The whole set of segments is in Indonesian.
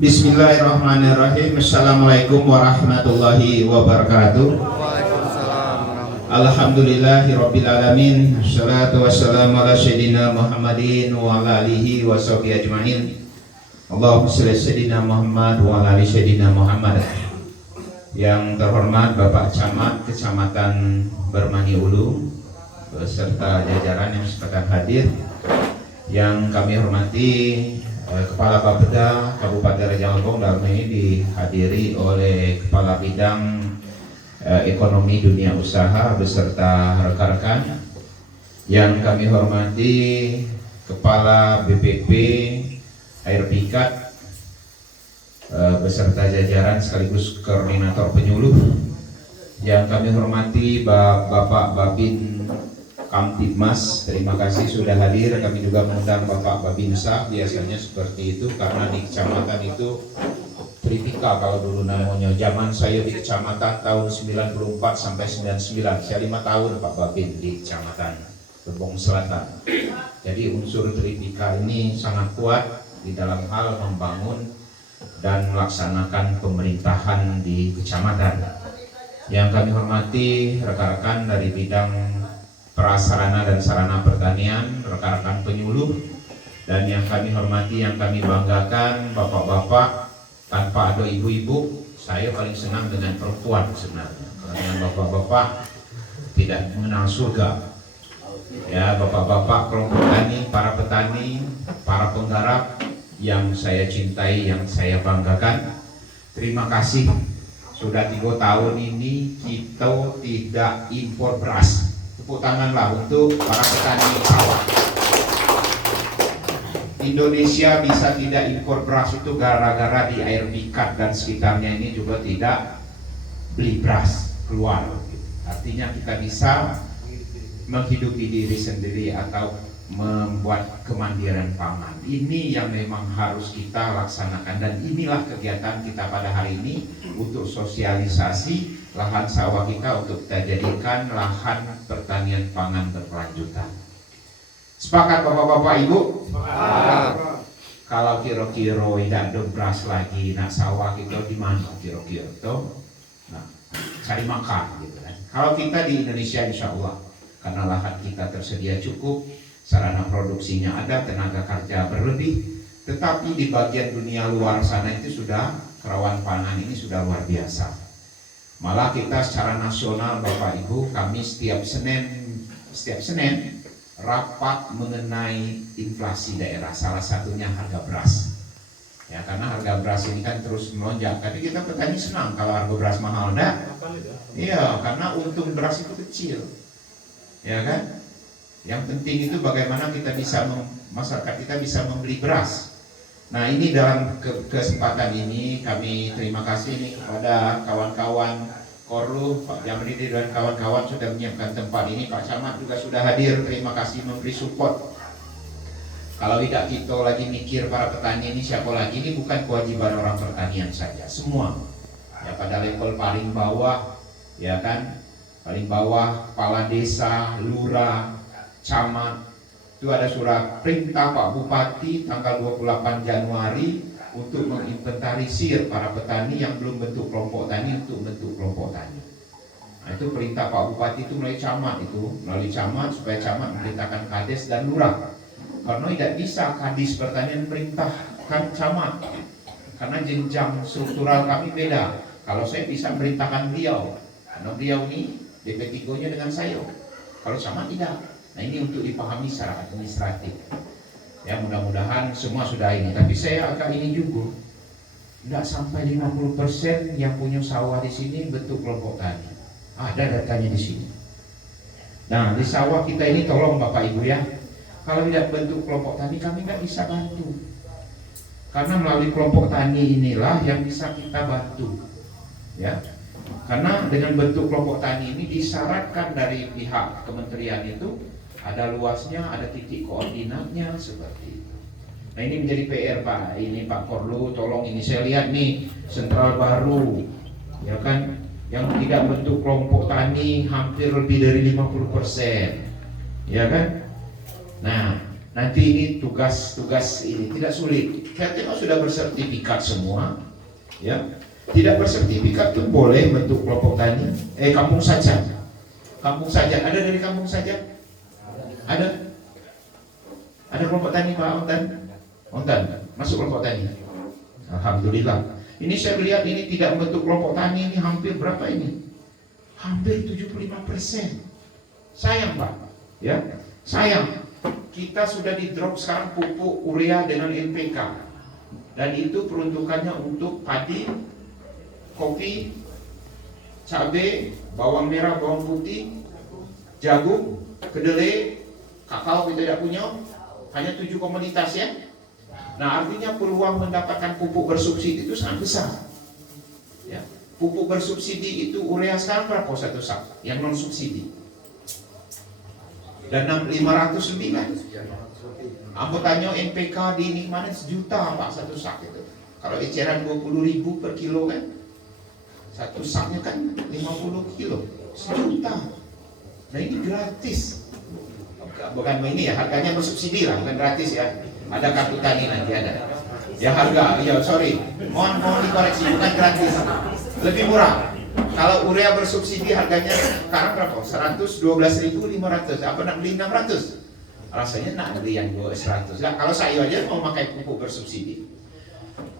Bismillahirrahmanirrahim. Assalamualaikum warahmatullahi wabarakatuh. Waalaikumsalam. Alhamdulillahirabbil alamin. Wassalatu wassalamu ala sayyidina Muhammadin wa ala alihi wa sahbihi ajmain. Allahumma shalli ala sayyidina Muhammad wa ala ali sayyidina Muhammad. Yang terhormat Bapak Camat Kecamatan Bermani Ulu beserta jajaran yang sekalian hadir. Yang kami hormati Kepala Bapeda Kabupaten Raja Lebong, dalam ini dihadiri oleh Kepala Bidang Ekonomi Dunia Usaha beserta rekan-rekan. Yang kami hormati Kepala BPP Air Pikat beserta jajaran sekaligus koordinator penyuluh. Yang kami hormati Bapak Babin Kamtibmas, terima kasih sudah hadir. Kami juga mengundang Bapak Babinsa, biasanya seperti itu karena di kecamatan itu Tripika kalau dulu namanya. Zaman saya di kecamatan tahun 94 sampai 99, saya 5 tahun Pak Babin di kecamatan Lebong Selatan. Jadi unsur Tripika ini sangat kuat di dalam hal membangun dan melaksanakan pemerintahan di kecamatan. Yang kami hormati rekan-rekan dari bidang prasarana dan sarana pertanian, rekan-rekan penyuluh, dan yang kami hormati, yang kami banggakan bapak-bapak, tanpa ada ibu-ibu. Saya paling senang dengan perempuan sebenarnya, karena bapak-bapak tidak mengenal surga. Ya, bapak-bapak kelompok tani, para penggarap yang saya cintai, yang saya banggakan. Terima kasih, sudah 3 tahun ini kita tidak impor beras. Tepuk tanganlah untuk para petani sawah. Indonesia bisa tidak impor beras itu gara-gara di Air Pikat dan sekitarnya ini juga tidak beli beras keluar. Artinya kita bisa menghidupi diri sendiri atau membuat kemandirian pangan. Ini yang memang harus kita laksanakan, dan inilah kegiatan kita pada hari ini untuk sosialisasi lahan sawah kita untuk kita jadikan lahan pertanian pangan berkelanjutan. Sepakat Bapak-bapak Ibu? Sepakat. Kalau kira-kira tidak ada beras lagi, nak sawah kita di mana kira-kira tuh? Nah, cari makan gitu kan. Kalau kita di Indonesia insya Allah, karena lahan kita tersedia cukup, sarana produksinya ada, tenaga kerja berlebih, tetapi di bagian dunia luar sana itu sudah kerawan pangan ini sudah luar biasa. Malah kita secara nasional Bapak Ibu, kami setiap Senin rapat mengenai inflasi daerah, salah satunya harga beras. Ya, karena harga beras ini kan terus melonjak. Tapi kita petani senang kalau harga beras mahal, enggak? Iya, karena untung beras itu kecil. Ya kan? Yang penting itu bagaimana kita bisa masyarakat kita bisa membeli beras. Nah, ini dalam kesempatan ini kami terima kasih nih kepada kawan-kawan Korlu, Pak Jamri dan kawan-kawan sudah menyiapkan tempat ini. Pak Camat juga sudah hadir, terima kasih memberi support. Kalau tidak kita lagi mikir para petani ini siapa lagi, ini bukan kewajiban orang pertanian saja, semua. Ya, pada level paling bawah, ya kan, paling bawah kepala desa, lurah, camat, itu ada surat perintah Pak Bupati tanggal 28 Januari untuk menginventarisir para petani yang belum bentuk kelompok tani untuk bentuk kelompok tani. Nah, itu perintah Pak Bupati itu melalui camat supaya camat memerintahkan kades dan lurah. Karena tidak bisa kadis pertanian perintahkan camat, karena jenjang struktural kami beda. Kalau saya bisa merintahkan beliau, karena beliau ini DP3-nya dengan saya. Kalau camat tidak. Nah, ini untuk dipahami secara administratif. Ya, mudah-mudahan semua sudah ini. Tapi saya agak ini juga, tidak sampai 50% yang punya sawah di sini bentuk kelompok tani. Ada datanya di sini. Nah, di sawah kita ini tolong Bapak Ibu ya, kalau tidak bentuk kelompok tani kami nggak bisa bantu. Karena melalui kelompok tani inilah yang bisa kita bantu. Ya, karena dengan bentuk kelompok tani ini disyaratkan dari pihak kementerian itu ada luasnya, ada titik koordinatnya seperti itu. Nah, ini menjadi PR Pak. Ini Pak Korlu, tolong ini saya lihat nih sentral baru, ya kan, yang tidak bentuk kelompok tani hampir lebih dari 50%, ya kan. Nah, Nanti ini tugas-tugas ini tidak sulit. Saya tengok sudah bersertifikat semua, ya. Tidak bersertifikat pun boleh bentuk kelompok tani. Kampung Sajan. Kampung Sajan, ada dari Kampung Sajan? Ada? Ada kelompok tani Pak Ontan? Ontan, masuk kelompok tani. Alhamdulillah. Ini saya lihat ini tidak membentuk kelompok tani ini hampir berapa ini? Hampir 75%. Sayang Pak, ya. Sayang. Kita sudah di drop sekarang pupuk urea dengan NPK. Dan itu peruntukannya untuk padi, kopi, cabai, bawang merah, bawang putih, jagung, kedelai, kakao kita tidak punya. Hanya 7 komoditas ya. Nah artinya peluang mendapatkan pupuk bersubsidi itu sangat besar ya. Pupuk bersubsidi itu urea sekarang berapa satu sak? Yang non subsidi dan 500 lebih kan. Angkutannya NPK di ini kemarin 1 juta Pak satu sak itu. Kalau eceran 20.000 per kilo kan, satu saknya kan 50 kilo 1 juta. Nah ini gratis. Bukan ini ya, harganya bersubsidi lah, bukan gratis ya. Ada kartu tani nanti ada. Ya harga, ya sorry, mohon dikoreksi, bukan gratis, lebih murah. Kalau urea bersubsidi harganya sekarang berapa? 112.500. Apa nak beli 600? Rasanya nak beli yang 100. Nah, kalau saya aja mau pakai pupuk bersubsidi.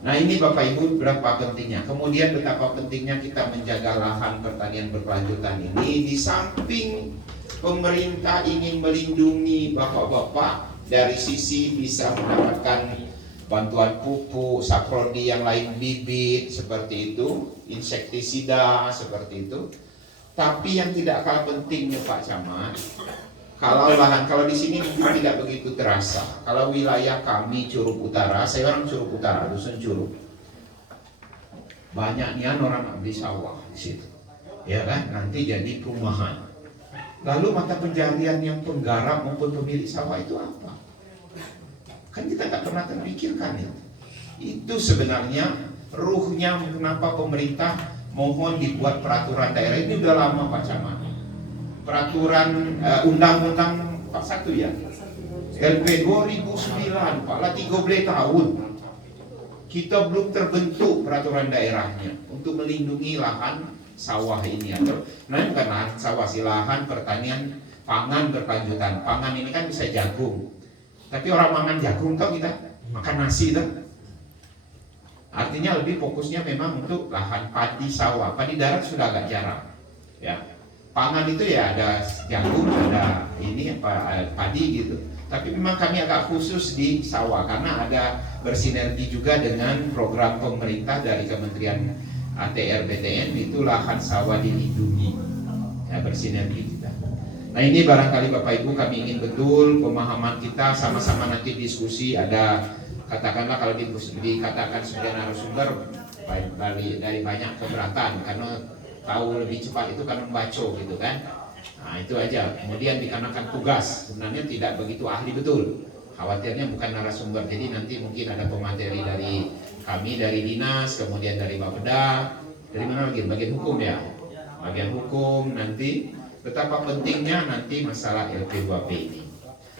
Nah ini Bapak Ibu berapa pentingnya. Kemudian betapa pentingnya kita menjaga lahan pertanian berkelanjutan ini. Di samping pemerintah ingin melindungi bapak-bapak dari sisi bisa mendapatkan bantuan pupuk, saprodi yang lain, bibit seperti itu, insektisida seperti itu. Tapi yang tidak kalah pentingnya Pak Camat, kalau di sini mungkin tidak begitu terasa. Kalau wilayah kami Curug Utara, saya orang Curug Utara, dusun Curug, banyaknya orang beli sawah di situ, ya kan? Nanti jadi perumahan. Lalu mata pencaharian yang penggarap maupun pemilik sawah itu apa? Kan kita nggak pernah terpikirkan itu. Itu sebenarnya ruhnya kenapa pemerintah mohon dibuat peraturan daerah. Ini udah lama Pak Camat. Peraturan undang-undang 41 ya. LP 2009 Pak lah 13 tahun. Kita belum terbentuk peraturan daerahnya untuk melindungi lahan sawah ini atau bukan lahan sawah, sih lahan pertanian pangan berkelanjutan. Pangan ini kan bisa jagung. Tapi orang makan jagung tau kita makan nasi tuh. Artinya lebih fokusnya memang untuk lahan padi sawah. Padi darat sudah agak jarang. Ya. Pangan itu ya ada jagung, ada ini padi gitu. Tapi memang kami agak khusus di sawah karena ada bersinergi juga dengan program pemerintah dari Kementerian ATR BTN, itu lahan sawah dilindungi. Ya, bersinergi kita. Nah ini barangkali Bapak Ibu kami ingin betul pemahaman kita sama-sama nanti diskusi, ada katakanlah kalau dikatakan sebagai narasumber dari banyak keberatan karena tahu lebih cepat itu kan membaca gitu kan. Nah itu aja. Kemudian dikarenakan tugas sebenarnya tidak begitu ahli betul. Khawatirnya bukan narasumber. Jadi nanti mungkin ada pemateri dari kami dari dinas, kemudian dari Bapeda, dari mana lagi? Bagian hukum ya. Bagian hukum nanti. Betapa pentingnya nanti masalah LP2B ini.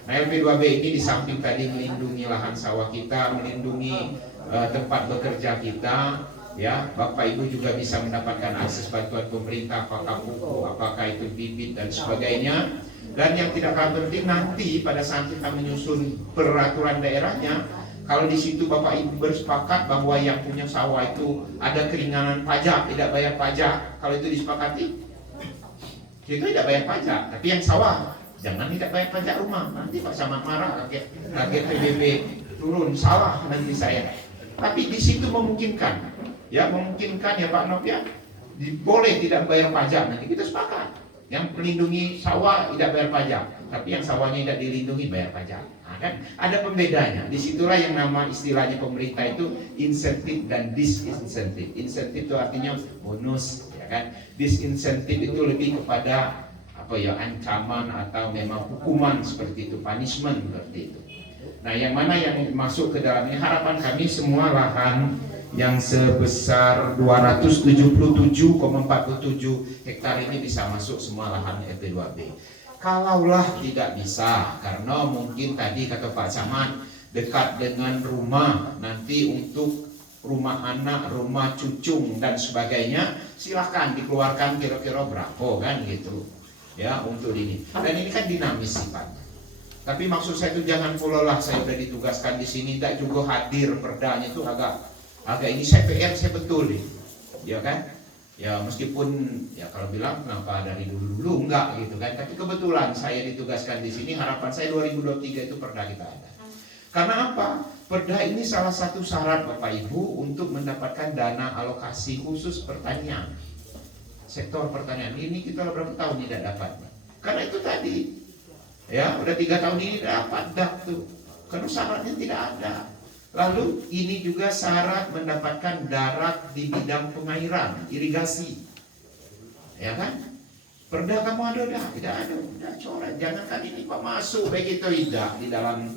Nah LP2B ini di samping tadi melindungi lahan sawah kita, melindungi tempat bekerja kita, ya Bapak Ibu juga bisa mendapatkan akses bantuan pemerintah, apakah pupuk, apakah itu bibit dan sebagainya. Dan yang tidak kalah penting nanti pada saat kita menyusun peraturan daerahnya, kalau di situ Bapak Ibu bersepakat bahwa yang punya sawah itu ada keringanan pajak, tidak bayar pajak, kalau itu disepakati, itu tidak bayar pajak. Tapi yang sawah jangan tidak bayar pajak rumah. Nanti Pak Camat marah, kaget PBB turun sawah nanti saya. Tapi di situ memungkinkan, ya memungkinkan ya Pak Nop ya, boleh tidak bayar pajak. Nanti kita sepakat. Yang melindungi sawah tidak bayar pajak, tapi yang sawahnya tidak dilindungi bayar pajak. Nah, kan ada pembedanya. Disitulah yang nama istilahnya pemerintah itu insentif dan disinsentif. Insentif itu artinya bonus. Kan disinsentif itu lebih kepada apa ya, ancaman atau memang hukuman seperti itu, punishment seperti itu. Nah yang mana yang masuk ke dalamnya, harapan kami semua lahan yang sebesar 277,47 hektar ini bisa masuk semua lahan LP2B. Kalaulah tidak bisa, karena mungkin tadi kata Pak Camat dekat dengan rumah, nanti untuk rumah anak, rumah cucung dan sebagainya, silakan dikeluarkan kira-kira berapa kan gitu ya untuk ini. Dan ini kan dinamis sifatnya. Tapi maksud saya itu jangan pula lah saya sudah ditugaskan di sini tidak juga hadir perdanya itu agak ini saya PR saya betul nih, ya kan? Ya meskipun ya kalau bilang kenapa dari dulu enggak gitu kan, tapi kebetulan saya ditugaskan di sini, harapan saya 2023 itu perda kita ada. Karena apa? Perda ini salah satu syarat Bapak Ibu untuk mendapatkan dana alokasi khusus pertanian. Sektor pertanian ini kita berapa tahun tidak dapatnya. Karena itu tadi ya udah 3 tahun ini tidak dapat tuh. Karena syaratnya tidak ada. Lalu ini juga syarat mendapatkan darat di bidang pengairan, irigasi. Ya kan? Perda kamu ada dah? Tidak ada, udah coret. Jangankan ini Pak masuk begitu tidak di dalam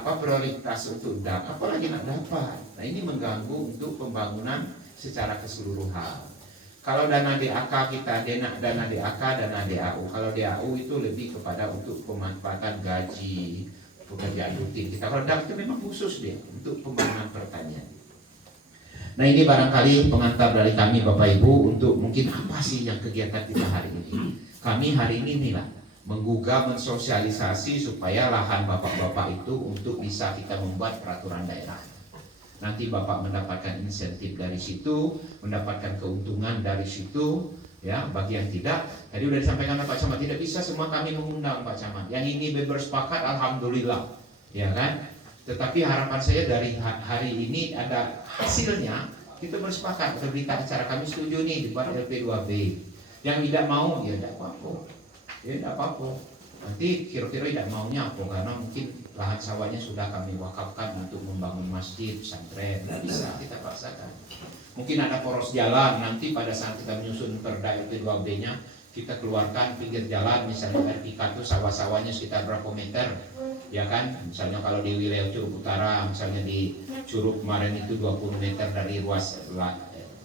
prioritas untuk dak, apalagi nak dapat. Nah ini mengganggu untuk pembangunan secara keseluruhan. Kalau dana DAK kita, dana DAK, dana DAU. Kalau DAU itu lebih kepada untuk pemanfaatan gaji pekerjaan rutin kita. Kalau DAK itu memang khusus dia untuk pembangunan pertanian. Nah ini barangkali pengantar dari kami Bapak Ibu untuk mungkin apa sih yang kegiatan kita hari ini. Kami hari ini nih lah menggugah, mensosialisasi supaya lahan bapak-bapak itu untuk bisa kita membuat peraturan daerah. Nanti bapak mendapatkan insentif dari situ, mendapatkan keuntungan dari situ. Ya, bagi yang tidak, tadi sudah disampaikan Pak Camat, tidak bisa semua kami mengundang Pak Camat. Yang ini bersepakat, alhamdulillah, ya kan? Tetapi harapan saya dari hari ini ada hasilnya, kita bersepakat, berita acara kami setuju nih dibuat LP2B. Yang tidak mau, ya tidak apa-apa, ya tidak apa-apa. Nanti kira-kira tidak maunya apa? Karena mungkin lahan sawahnya sudah kami wakafkan untuk membangun masjid, pesantren, tidak bisa kita paksakan. Mungkin ada poros jalan, nanti pada saat kita menyusun perda LP2B-nya, kita keluarkan pinggir jalan, misalnya RPK itu sawah-sawahnya sekitar berapa meter, ya kan? Misalnya kalau di wilayah Curug Utara, misalnya di Curug kemarin itu 20 meter dari ruas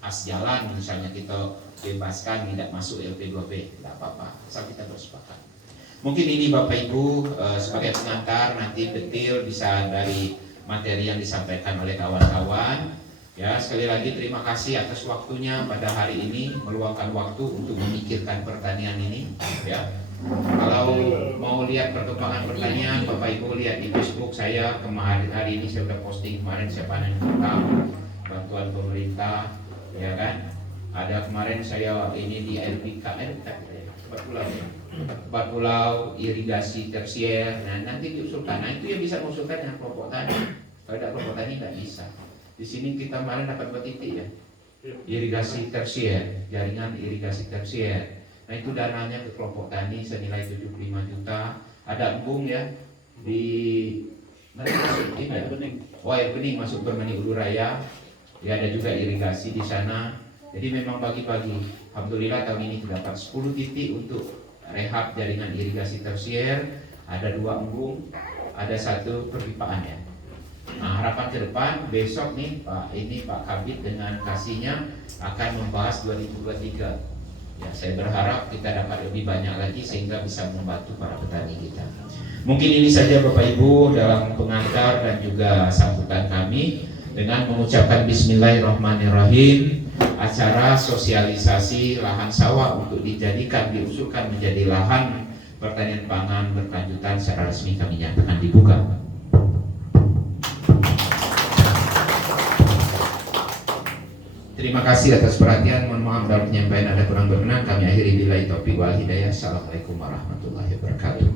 as jalan, misalnya kita bebaskan, tidak masuk LP2B, tidak apa-apa, asal kita bersepakat. Mungkin ini Bapak Ibu sebagai pengantar, nanti detail bisa dari materi yang disampaikan oleh kawan-kawan. Ya, sekali lagi terima kasih atas waktunya pada hari ini, meluangkan waktu untuk memikirkan pertanian ini. Ya, kalau mau lihat perkembangan pertanian, Bapak Ibu lihat di Facebook saya kemarin, hari ini saya sudah posting kemarin saya panen kentang, bantuan pemerintah, ya kan? Ada kemarin saya ini di LPKN, 4 pulau irigasi tersier. Nah nanti diusulkan, nah itu yang bisa mengusulkan yang kelompok tani. Kalau tidak kelompok tani tidak bisa. Di sini kita kemarin dapat 2 titik ya, irigasi tersier, jaringan irigasi tersier. Nah itu dananya ke kelompok tani senilai 75 juta. Ada embung ya di mereka masuk ini ya. Air bening masuk Bermeni Ulu Raya. Ya ada juga irigasi di sana. Jadi memang bagi-bagi. Alhamdulillah tahun ini terdapat 10 titik untuk rehab jaringan irigasi tersier. Ada 2 embung, ada 1 perpipaan ya. Nah, harapan ke depan besok nih Pak Kabid dengan kasihnya akan membahas 2023. Ya, saya berharap kita dapat lebih banyak lagi sehingga bisa membantu para petani kita. Mungkin ini saja Bapak Ibu dalam pengantar dan juga sambutan kami dengan mengucapkan Bismillahirrahmanirrahim. Acara sosialisasi lahan sawah untuk diusulkan menjadi lahan pertanian pangan berkelanjutan secara resmi kami nyatakan dibuka. Terima kasih atas perhatian. Mohon maaf dalam penyampaian ada kurang berkenan. Kami akhiri billahi taufiq wal hidayah. Assalamualaikum warahmatullahi wabarakatuh.